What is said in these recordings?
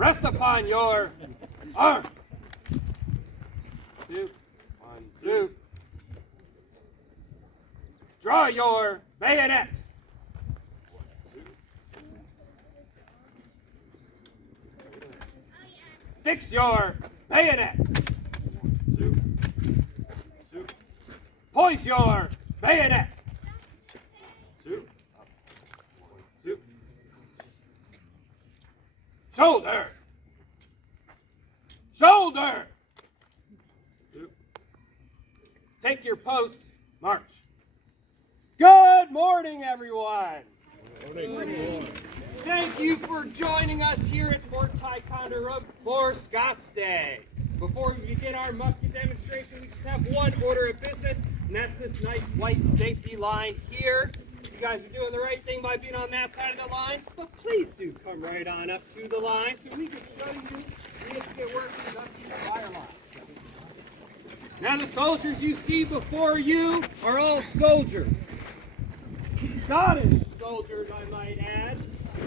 Rest upon your arms. 2, 1, 2. Draw your bayonet. 1, 2. Fix your bayonet. 1, 2. 2. Poise your bayonet. 2. 1, 2. Shoulder. Shoulder. 2. Take your post. March. Good morning, everyone. Good morning. Thank you for joining us here at Fort Ticonderoga for Scott's Day. Before we begin our musket demonstration, we just have one order of business, and that's this nice white safety line here. You guys are doing the right thing by being on that side of the line, but please do come right on up to the line so we can show you if it works up to the fire line. Now the soldiers you see before you are all soldiers. Scottish soldiers, I might add,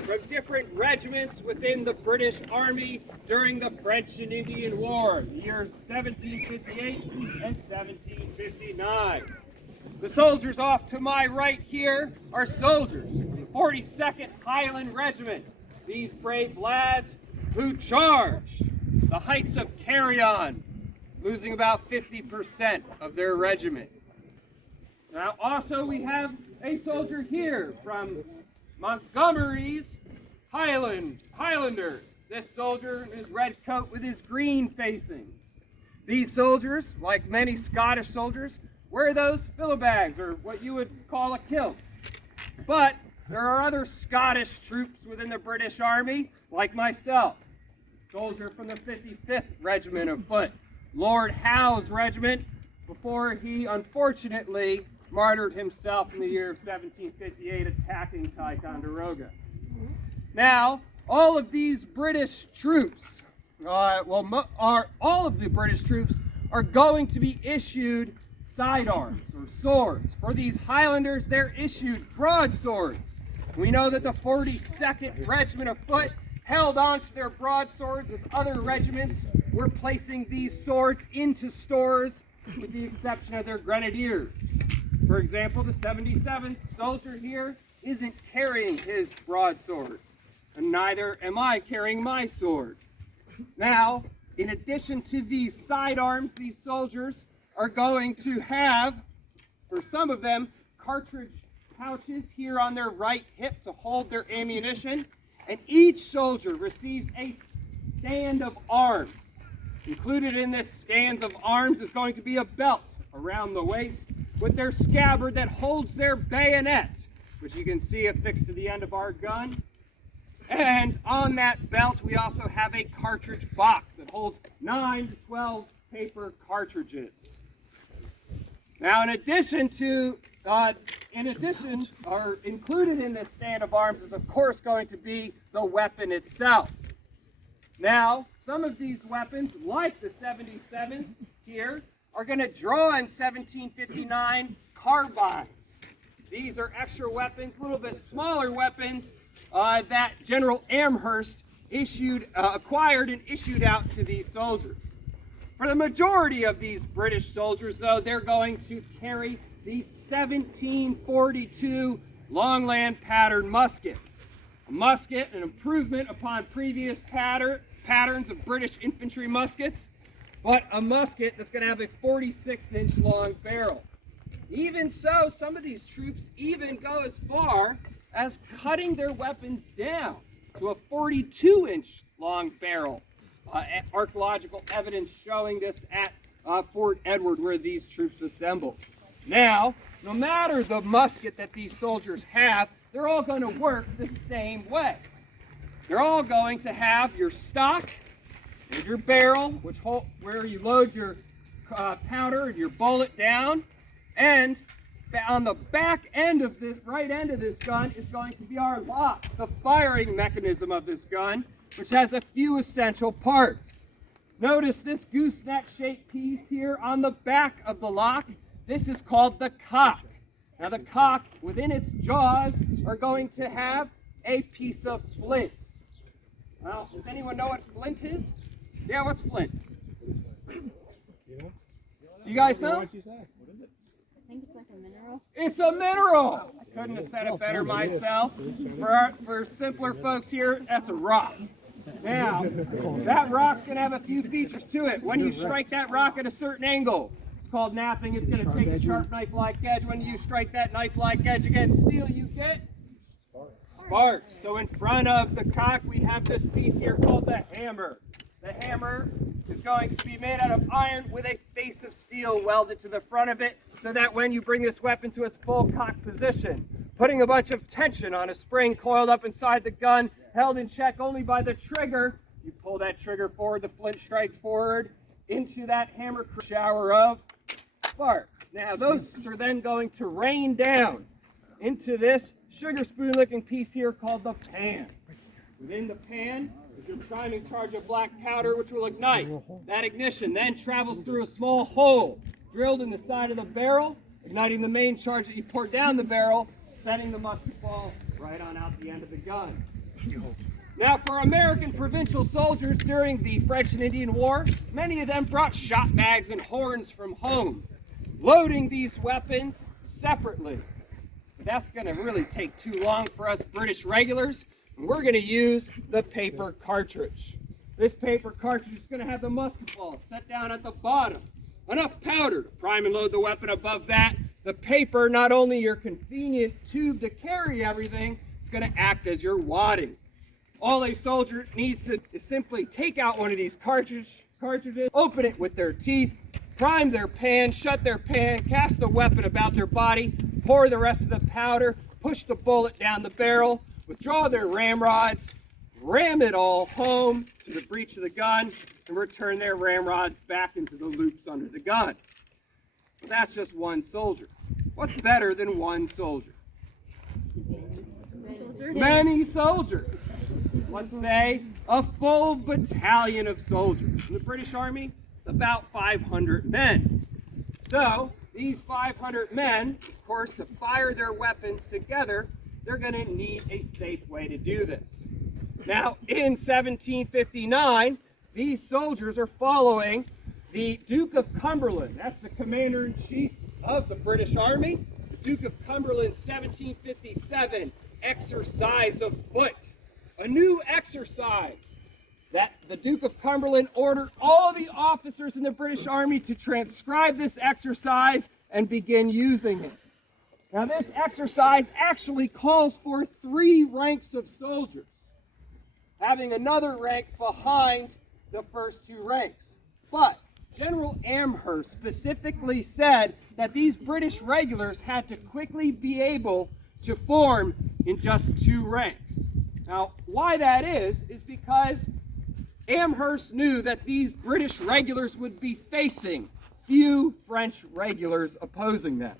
from different regiments within the British Army during the French and Indian War, the years 1758 and 1759. The soldiers off to my right here are soldiers from the 42nd Highland Regiment. These brave lads who charged the heights of Carrion, losing about 50% of their regiment. Now also we have a soldier here from Montgomery's Highlanders. This soldier in his red coat with his green facings. These soldiers, like many Scottish soldiers, wear those filibags, or what you would call a kilt. But there are other Scottish troops within the British Army, like myself, soldier from the 55th Regiment of Foot, Lord Howe's regiment, before he unfortunately martyred himself in the year of 1758 attacking Ticonderoga. Now, all of these British troops, all of the British troops are going to be issued sidearms or swords. For these Highlanders, they're issued broadswords. We know that the 42nd Regiment of Foot held on to their broadswords as other regiments were placing these swords into stores, with the exception of their grenadiers. For example, the 77th soldier here isn't carrying his broadsword, and neither am I carrying my sword. Now, in addition to these sidearms, these soldiers are going to have, for some of them, cartridge pouches here on their right hip to hold their ammunition, and each soldier receives a stand of arms. Included in this stands of arms is going to be a belt around the waist with their scabbard that holds their bayonet, which you can see affixed to the end of our gun. And on that belt, we also have a cartridge box that holds 9 to 12 paper cartridges. Now, included in this stand of arms is, of course, going to be the weapon itself. Now, some of these weapons, like the 77th here, are going to draw in 1759 carbines. These are extra weapons, a little bit smaller weapons that General Amherst acquired and issued out to these soldiers. For the majority of these British soldiers, though, they're going to carry the 1742 Longland pattern musket. A musket, an improvement upon previous patterns of British infantry muskets, but a musket that's going to have a 46-inch long barrel. Even so, some of these troops even go as far as cutting their weapons down to a 42-inch long barrel. Archaeological evidence showing this at Fort Edward, where these troops assembled. Now, no matter the musket that these soldiers have, they're all going to work the same way. They're all going to have your stock and your barrel, where you load your powder and your bullet down, and on the back end of this, right end of this gun, is going to be our lock, the firing mechanism of this gun, which has a few essential parts. Notice this gooseneck-shaped piece here on the back of the lock. This is called the cock. Now the cock, within its jaws, are going to have a piece of flint. Well, does anyone know what flint is? Yeah, what's flint? Do you guys know? I think it's like a mineral. It's a mineral! I couldn't have said it better myself. For simpler folks here, that's a rock. Now, that rock's going to have a few features to it. When you strike that rock at a certain angle, it's called napping. It's going to take a sharp knife-like edge. When you strike that knife-like edge against steel, you get sparks. So in front of the cock, we have this piece here called the hammer. The hammer is going to be made out of iron with a face of steel welded to the front of it so that when you bring this weapon to its full cock position, putting a bunch of tension on a spring coiled up inside the gun, held in check only by the trigger, you pull that trigger forward, the flint strikes forward into that hammer shower of sparks. Now those are then going to rain down into this sugar spoon looking piece here called the pan. Within the pan is your priming charge of black powder which will ignite. That ignition then travels through a small hole drilled in the side of the barrel, igniting the main charge that you pour down the barrel, setting the musket ball right on out the end of the gun. Now for American provincial soldiers during the French and Indian War, many of them brought shot bags and horns from home, loading these weapons separately. But that's going to really take too long for us British regulars, and we're going to use the paper cartridge. This paper cartridge is going to have the musket ball set down at the bottom, enough powder to prime and load the weapon above that. The paper, not only your convenient tube to carry everything, it's going to act as your wadding. All a soldier needs to is simply take out one of these cartridges, open it with their teeth, prime their pan, shut their pan, cast the weapon about their body, pour the rest of the powder, push the bullet down the barrel, withdraw their ramrods, ram it all home to the breech of the gun, and return their ramrods back into the loops under the gun. That's just one soldier. What's better than one soldier? Many soldiers. Let's say a full battalion of soldiers. In the British Army, it's about 500 men. So these 500 men, of course, to fire their weapons together, they're going to need a safe way to do this. Now, in 1759, these soldiers are following the Duke of Cumberland. That's the commander-in-chief of the British Army. The Duke of Cumberland's 1757 exercise of foot. A new exercise that the Duke of Cumberland ordered all the officers in the British Army to transcribe this exercise and begin using it. Now this exercise actually calls for 3 ranks of soldiers, having another rank behind the first 2 ranks. But General Amherst specifically said that these British regulars had to quickly be able to form in just 2 ranks. Now, why that is because Amherst knew that these British regulars would be facing few French regulars opposing them.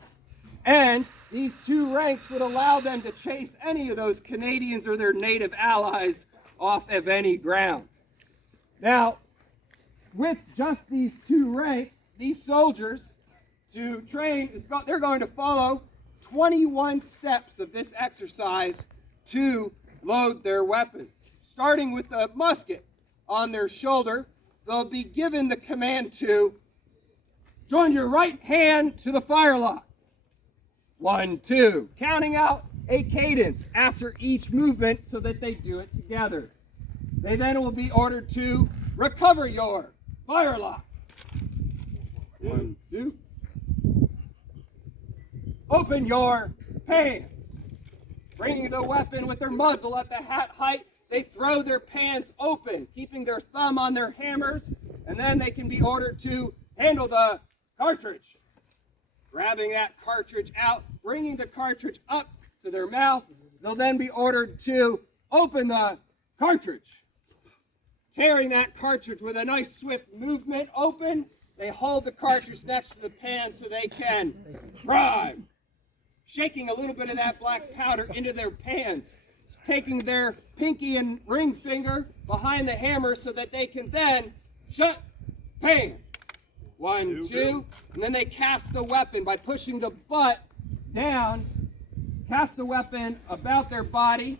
And these 2 ranks would allow them to chase any of those Canadians or their native allies off of any ground. Now, with just these 2 ranks, these soldiers to train, they're going to follow 21 steps of this exercise to load their weapons. Starting with the musket on their shoulder, they'll be given the command to join your right hand to the firelock. 1, 2, counting out a cadence after each movement so that they do it together. They then will be ordered to recover your firelock. 1, 2. Open your pans. Bringing the weapon with their muzzle at the hat height, they throw their pans open, keeping their thumb on their hammers, and then they can be ordered to handle the cartridge. Grabbing that cartridge out, bringing the cartridge up to their mouth, they'll then be ordered to open the cartridge. Tearing that cartridge with a nice swift movement open, they hold the cartridge next to the pan so they can prime. Shaking a little bit of that black powder into their pans, taking their pinky and ring finger behind the hammer so that they can then shut pan. 1, 2, and then they cast the weapon by pushing the butt down, cast the weapon about their body,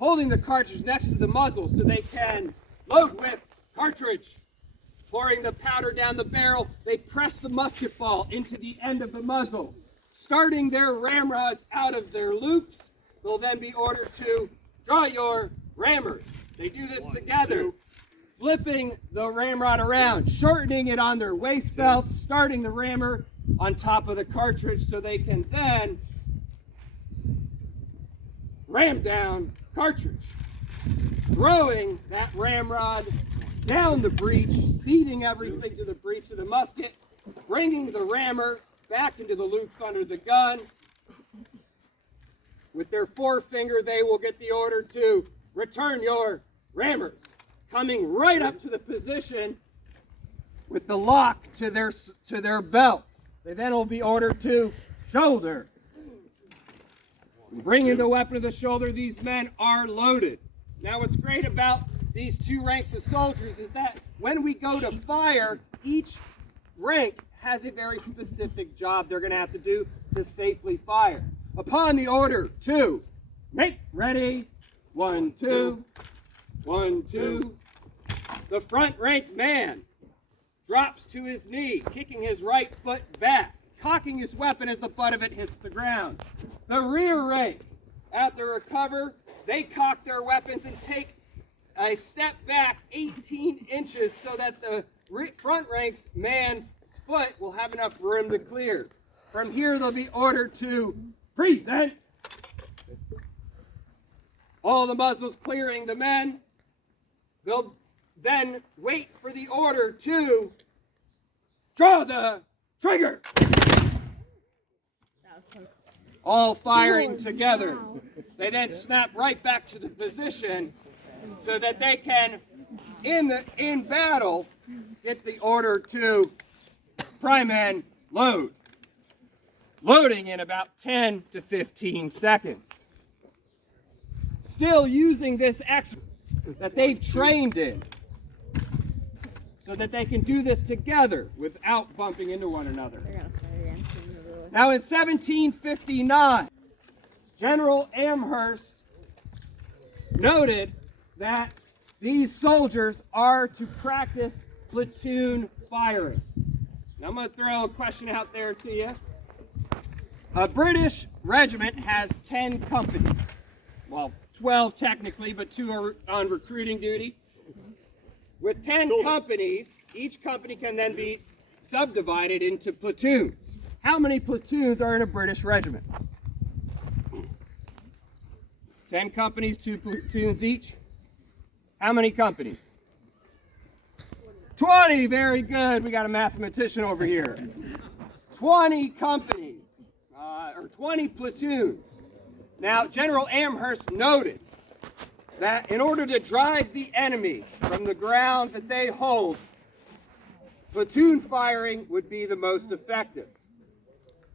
holding the cartridge next to the muzzle so they can load with cartridge. Pouring the powder down the barrel, they press the musket ball into the end of the muzzle. Starting their ramrods out of their loops, they'll then be ordered to draw your rammers. They do this together, flipping the ramrod around, shortening it on their waist belts, starting the rammer on top of the cartridge so they can then ram down cartridge. Throwing that ramrod down the breech, seating everything to the breech of the musket, bringing the rammer back into the loops under the gun. With their forefinger, they will get the order to return your rammers, coming right up to the position with the lock to their belts. They then will be ordered to shoulder. Bringing the weapon to the shoulder, these men are loaded. Now what's great about these two ranks of soldiers is that when we go to fire, each rank has a very specific job they're going to have to do to safely fire. Upon the order to make ready, 1, 2, 1, 2, the front rank man drops to his knee, kicking his right foot back, cocking his weapon as the butt of it hits the ground. The rear rank, at the recover, they cock their weapons and take a step back 18 inches so that the front rank's man's foot will have enough room to clear. From here, they'll be ordered to present. All the muzzles clearing the men. They'll then wait for the order to draw the trigger. All firing together. They then snap right back to the position so that they can, in battle, get the order to prime and load. Loading in about 10 to 15 seconds. Still using this exercise that they've trained in so that they can do this together without bumping into one another. Now in 1759, General Amherst noted that these soldiers are to practice platoon firing. Now I'm going to throw a question out there to you. A British regiment has 10 companies. Well, 12 technically, but 2 are on recruiting duty. With 10 companies, each company can then be subdivided into platoons. How many platoons are in a British regiment? 10 companies, 2 platoons each. How many companies? 20, very good. We got a mathematician over here. 20 companies, or 20 platoons. Now, General Amherst noted that in order to drive the enemy from the ground that they hold, platoon firing would be the most effective.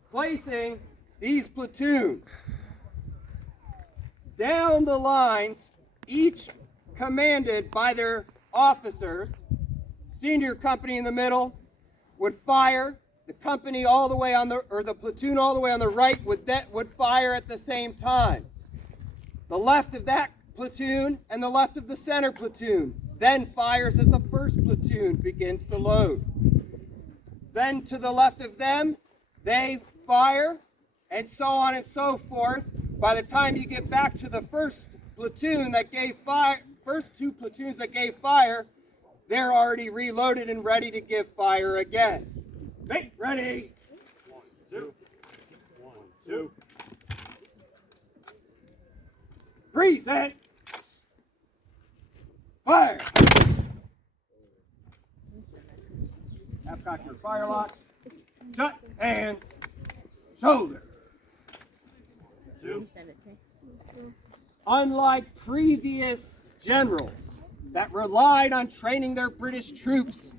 Placing these platoons down the lines, each commanded by their officers, senior company in the middle would fire, the company all the way on the, or the platoon all the way on the right would fire at the same time. The left of that platoon and the left of the center platoon then fires as the first platoon begins to load. Then to the left of them, they fire, and so on and so forth. By the time you get back to the first platoon that gave fire, first 2 platoons that gave fire, they're already reloaded and ready to give fire again. Make ready. 1, 2. 1, 2. Present. Fire. Have got your fire locks. Shut hands. Shoulder. 2. Unlike previous generals that relied on training their British troops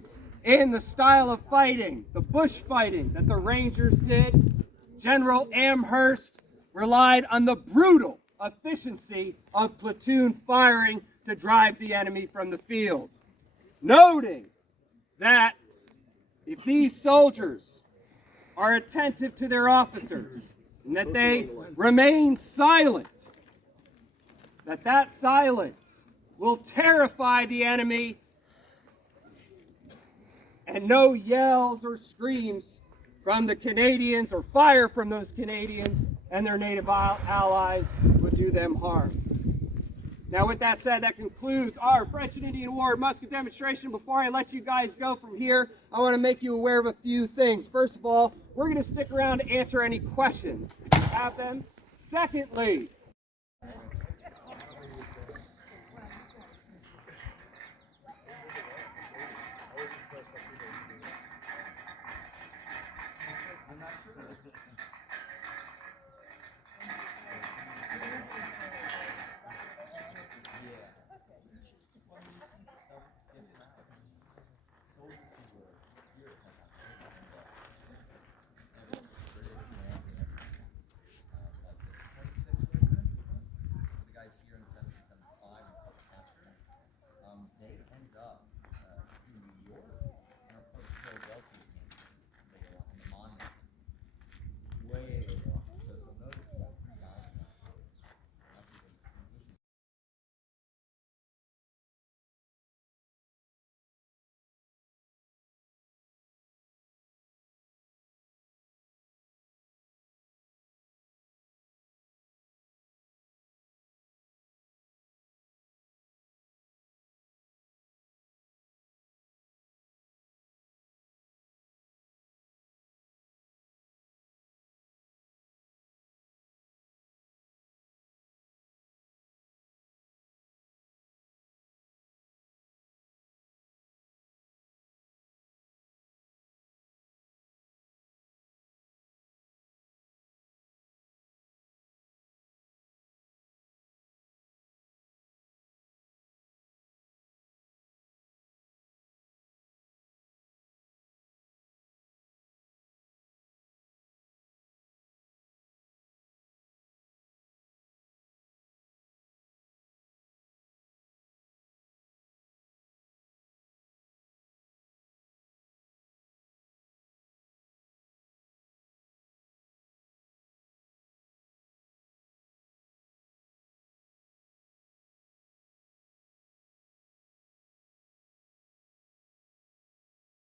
in the style of fighting, the bush fighting that the Rangers did, General Amherst relied on the brutal efficiency of platoon firing to drive the enemy from the field. Noting that if these soldiers are attentive to their officers and that they remain silent, that silence will terrify the enemy, and no yells or screams from the Canadians or fire from those Canadians and their native allies would do them harm. Now, with that said, that concludes our French and Indian War musket demonstration. Before I let you guys go from here, I want to make you aware of a few things. First of all, we're going to stick around to answer any questions if you have them. Secondly,